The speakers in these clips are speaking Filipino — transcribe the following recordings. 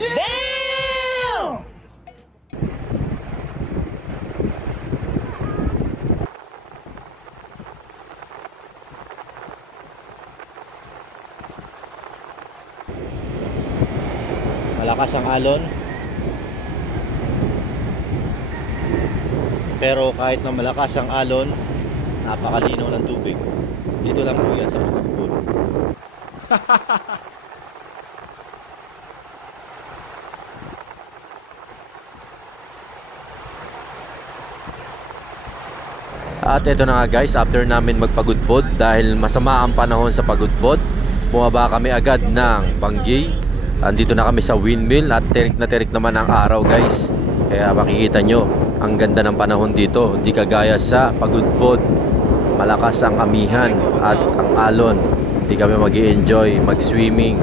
Damn! Malakas ang alon. Pero kahit na malakas ang alon, napakalinaw ng tubig. Dito lang po yan sa Pagudpod. At ito na nga guys, after namin magpagudpod, dahil masama ang panahon sa Pagudpod, bumaba kami agad ng Banggay. Andito na kami sa windmill at terik na terik naman ang araw guys. Kaya makikita nyo, ang ganda ng panahon dito. Hindi kagaya sa Pagudpod, malakas ang amihan at ang alon. Hindi kami mag-i-enjoy, mag-swimming.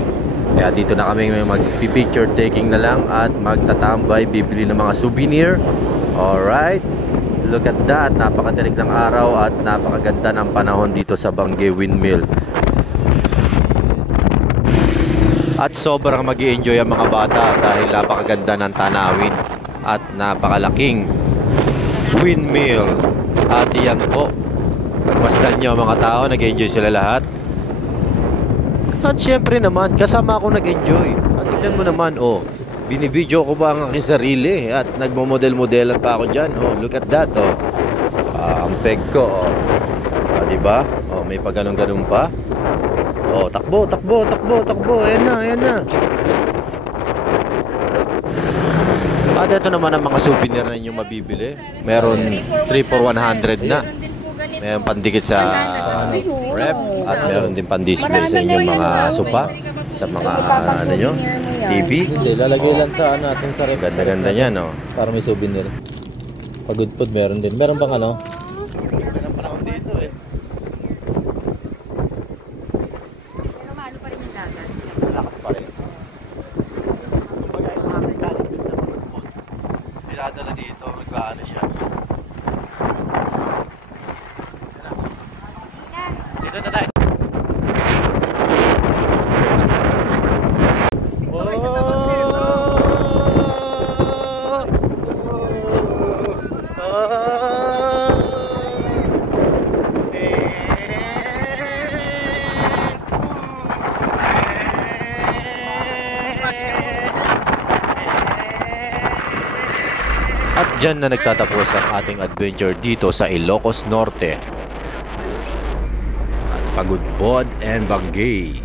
Kaya dito na kami mag-picture taking na lang at magtatambay, bibili ng mga souvenir. Alright, look at that. Napakatirik ng araw at napakaganda ng panahon dito sa Banggay Windmill. At sobrang mag-i-enjoy ang mga bata dahil napakaganda ng tanawin at napakalaking windmill. At yan po, pagmasdan nyo mga tao, nag-enjoy sila lahat. At syempre naman, kasama ako nag-enjoy. At tignan mo naman, oh, binibidyo ko pa ang aking sarili at nagmo-model-modelan pa ako dyan. Oh, look at that, oh. Ang peg ko, oh. Diba? Oh, may pag-ganong-ganong pa. Oh, takbo, takbo, takbo, takbo. Ayan na, ayan na. At ito naman ang mga souvenir na inyong mabibili. Meron 3 for 100 na. Meron pandikit sa rep at meron din pandisplay sa inyong mga sopa, sa mga ano nyo, TV. Hindi, lalagay lang sa ano natin sa rep. Ganda-ganda niya, no? Para may souvenir. Pagudpod meron din. Meron bang ano? Meron pa naman dito eh. Pero maano pa rin yung dagat. Malakas pa rin. Kumbaga yung ating galing din sa Pagudpod, dinadala dito, magpaano siya. Dito na tayo. At dyan na nagtatapos ang ating adventure dito sa Ilocos Norte, Pagudpod and Banggay.